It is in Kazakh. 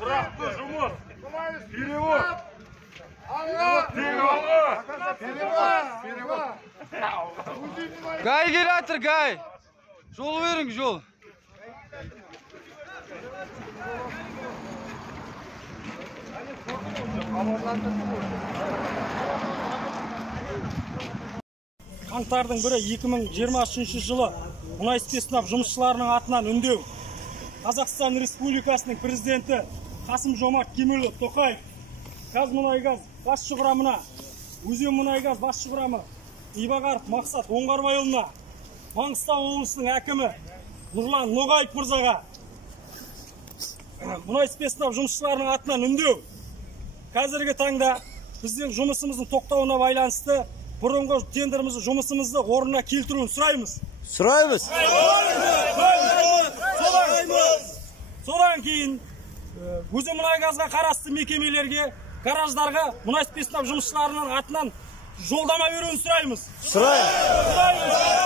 тұрақты жұмыс, перевод. Гай келе жатыр, Гай. Жол берің, жол. Қаңтардың 1-і 2023 жылы мұнай спецназ жұмысшыларының атынан үндеу. Қазақстан Республикасының президенті Қасым-Жомарт Кемелұлы Тоқаев Қазмұнайгаз басшы құрамына, Өзенмұнайгаз басшы құрамы Ибағаров Мақсат Оңғарбайұлына, Маңғыстау облысының әкімі Нұрлан Ноғаев мырзаға мұнай спецназ жұмысшыларының атынан үндеу. Қазіргі таңда біздің жұмысымыздың тоқтауына байланысты бұрынғы тендерімізді жұмысымызды орнына келтіруін сұраймыз. Сұраймыз. Содан кейін Өзенмұнайгазға қарасты мекемелерге, гараждарға мұнай спецназ жұмысшыларының атынан жолдама беруін сұраймыз. Сұраймыз.